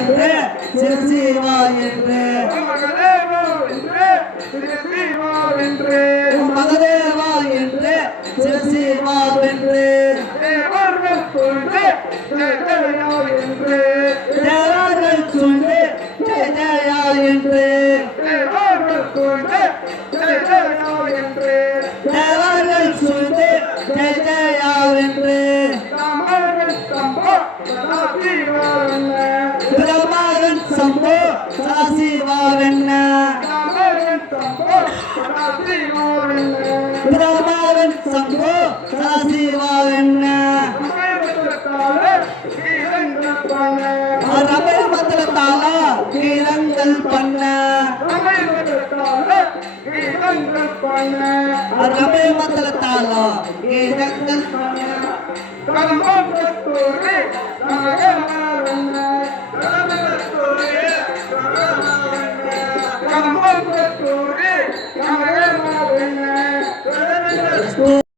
என்று சிவசிவா என்று மகதேவா என்று சிவசிவா என்று தேவர்கள் சொல்லு ஜெய ஜெயா என்று தேவர்கள் சொல்லு ஜெய ஜெயா என்று பிரபாகரன் சம்போ சதாசிவாவென்ன பிரபாகரன் சம்போ சதாசிவாவென்ன ரமே மந்திரத்தால கீரங்கள் பண்ண ரமே மந்திரத்தால கீரங்கள் பண்ண